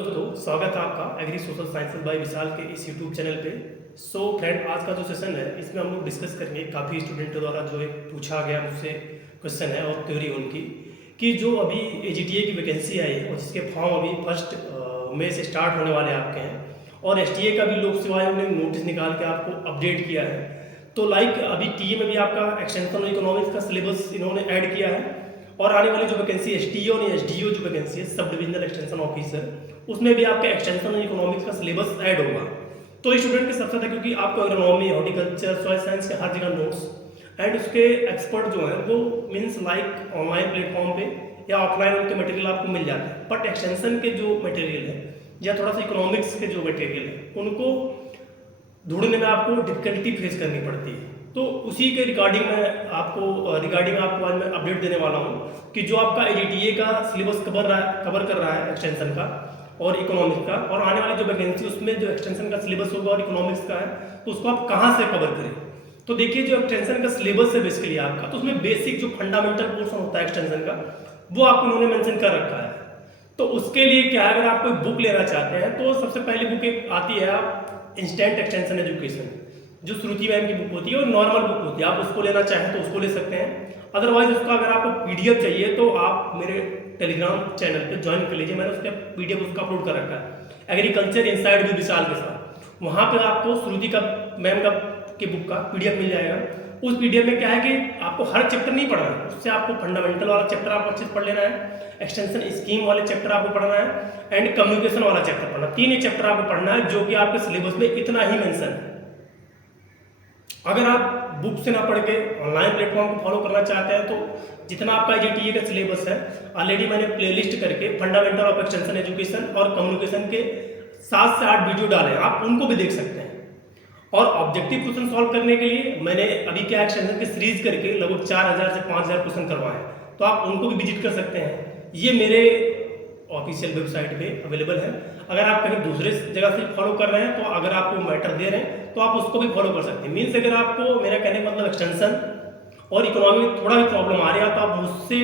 दोस्तों, स्वागत है आपका एग्री सोशल साइंसेज बाय विशाल के इस यूट्यूब चैनल पे। फ्रेंड, आज का जो सेशन है इसमें हम लोग डिस्कस करेंगे काफ़ी स्टूडेंटों द्वारा जो एक पूछा गया मुझसे क्वेश्चन है और क्वेरी उनकी कि जो अभी एजीटीए की वैकेंसी आई है और जिसके फॉर्म अभी 1 मई से स्टार्ट होने वाले आपके हैं और एसटीए का भी लोक सेवा आयोग ने नोटिस निकाल के आपको अपडेट किया है। तो अभी टीए में भी आपका एक्सटेंशन इकोनॉमिक्स का सिलेबस इन्होंने ऐड किया है और आने वाली जो वैकेंसी एसटीओ और एसडीओ जो वैकेंसी है सब डिविजनल एक्सटेंशन ऑफिसर, उसमें भी आपके एक्सटेंशन और इकोनॉमिक्स का सिलेबस ऐड होगा। तो स्टूडेंट के सबसे ज़्यादा, क्योंकि आपको एग्रोनॉमी, हॉर्टिकल्चर, सॉइल साइंस के हर जगह नोट्स एंड उसके एक्सपर्ट जो हैं वो मीन्स लाइक ऑनलाइन प्लेटफॉर्म पे या ऑफलाइन उनके मटेरियल आपको मिल जाते हैं। बट एक्सटेंशन के जो मटेरियल है या थोड़ा सा इकोनॉमिक्स के जो मटेरियल है उनको ढूंढने में आपको डिफिकल्टी फेस करनी पड़ती है। तो उसी के रिगार्डिंग आपको आज मैं अपडेट देने वाला हूँ कि जो आपका एजीटीए का सिलेबस कवर कर रहा है एक्सटेंशन का और इकोनॉमिक्स का, और आने वाली जो वैकेंसी उसमें जो एक्सटेंशन का सिलेबस होगा और इकोनॉमिक्स का है तो उसको आप कहाँ से कवर करें। तो देखिए, जो एक्सटेंशन का सिलेबस है बेसिकली आपका, तो उसमें बेसिक जो फंडामेंटल पोर्शन होता है एक्सटेंशन का वो आपको उन्होंने मेंशन कर रखा है। तो उसके लिए क्या है, अगर आप कोई बुक लेना चाहते हैं तो सबसे पहली बुक एक आती है आप इंस्टेंट एक्सटेंशन एजुकेशन, जो श्रुति मैम की बुक होती है और नॉर्मल बुक होती है। आप उसको लेना चाहें तो उसको ले सकते हैं। अदरवाइज उसका अगर आपको पीडीएफ चाहिए तो आप मेरे टेलीग्राम चैनल पे ज्वाइन कर लीजिए, मैंने उसका पीडीएफ उसका अपलोड कर रखा है, एग्रीकल्चर इनसाइड विद विशाल के साथ। वहाँ पे आपको श्रुति का मैम का की बुक का पीडीएफ मिल जाएगा। उस पीडीएफ में क्या है कि आपको हर चैप्टर नहीं पढ़ना है, उससे आपको फंडामेंटल वाला चैप्टर आपको अच्छे से पढ़ लेना है, एक्सटेंशन स्कीम वाले चैप्टर आपको पढ़ना है एंड कम्युनिकेशन वाला चैप्टर पढ़ना। 3 ही चैप्टर आपको पढ़ना है जो कि आपके सिलेबस में इतना ही मेंशन है। अगर आप बुक से ना पढ़ के ऑनलाइन प्लेटफॉर्म को फॉलो करना चाहते हैं तो जितना आपका जीटीए का सिलेबस है ऑलरेडी मैंने प्लेलिस्ट करके फंडामेंटल ऑफ एक्सटेंशन एजुकेशन और कम्युनिकेशन के 7 से 8 वीडियो डाले हैं, आप उनको भी देख सकते हैं। और ऑब्जेक्टिव क्वेश्चन सॉल्व करने के लिए मैंने अभी क्या एक्सटेंशन के सीरीज करके लगभग 4000 से 5000 क्वेश्चन करवाए, तो आप उनको भी विजिट कर सकते हैं। ये मेरे ऑफिशियल वेबसाइट पे अवेलेबल है। अगर आप कहीं दूसरे जगह से फॉलो कर रहे हैं तो अगर आपको मैटर दे रहे हैं तो आप उसको भी फॉलो कर सकते हैं। मीन्स अगर आपको मेरा कहने का मतलब एक्सटेंशन और इकोनॉमी में थोड़ा भी प्रॉब्लम आ रही है तो आप मुझसे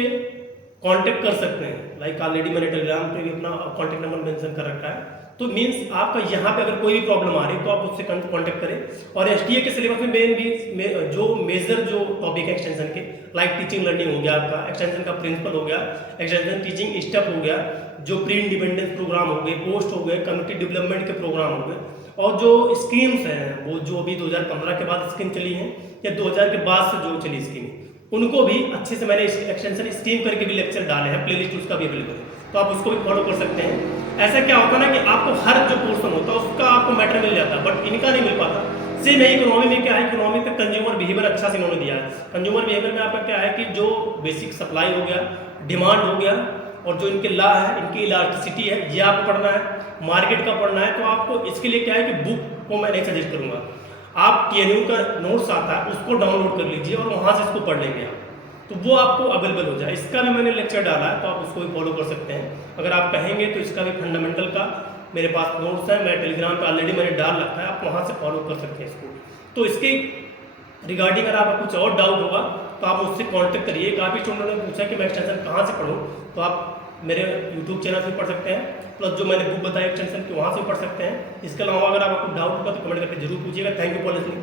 कांटेक्ट कर सकते हैं। लाइक ऑलरेडी मैंने टेलीग्राम पे भी अपना कांटेक्ट नंबर मेंशन कर रखा है। तो मीन्स आपका यहाँ पे अगर कोई भी प्रॉब्लम आ रही है तो आप उससे कांटेक्ट करें। और एसटीए के सिलेबस में जो मेजर जो टॉपिक है एक्सटेंशन के, लाइक टीचिंग लर्निंग हो गया, आपका एक्सटेंशन का प्रिंसिपल हो गया, एक्सटेंशन टीचिंग स्टेप हो गया, जो प्री इंडिपेंडेंस प्रोग्राम हो गए, पोस्ट हो गए, कम्युनिटी डेवलपमेंट के प्रोग्राम हो गए, और जो स्कीम्स हैं वो जो अभी 2015 के बाद स्कीम चली हैं या 2000 के बाद से जो चली स्कीम, उनको भी अच्छे से मैंने एक्सटेंशन स्कीम करके भी लेक्चर डाले हैं, प्लेलिस्ट उसका भी अवेलेबल है, तो आप उसको भी फॉलो कर सकते हैं। ऐसा क्या होता है ना कि आपको हर जो पोर्शन होता है उसका आपको मैटर मिल जाता है, बट इनका नहीं मिल पाता। सेम है इकोनॉमी में, क्या है इकोनॉमी पे कंज्यूमर बिहेवियर अच्छा से इन्होंने दिया है। कंज्यूमर बिहेवियर में आपका क्या है कि जो बेसिक सप्लाई हो गया, डिमांड हो गया, और जो इनके ला है, इनकी इलास्टिसिटी है, ये आपको पढ़ना है, मार्केट का पढ़ना है। तो आपको इसके लिए क्या है कि बुक को मैं नहीं सजेस्ट करूंगा, आप टीएनयू का नोट्स आता है उसको डाउनलोड कर लीजिए और वहां से इसको पढ़ लेंगे आप, तो वो आपको अवेलेबल हो जाए। इसका भी मैंने लेक्चर डाला है तो आप उसको भी फॉलो कर सकते हैं। अगर आप कहेंगे तो इसका भी फंडामेंटल का मेरे पास नोट्स है, मैं टेलीग्राम पे ऑलरेडी मैंने डाल रखा है, आप वहाँ से फॉलो कर सकते हैं इसको। तो इसके रिगार्डिंग अगर आपको कुछ और डाउट होगा तो आप मुझसे कांटेक्ट करिए। काफ़ी स्टूडेंटों ने पूछा कि मैं एक्सटेंशन कहाँ से पढ़ूँ, तो आप मेरे यूट्यूब चैनल से पढ़ सकते हैं, प्लस जो मैंने बुक बताई एक्सटेंशन की वहाँ से पढ़ सकते हैं। इसके अलावा अगर आपको डाउट होगा तो कमेंट करके जरूर पूछिएगा। Thank you for listening.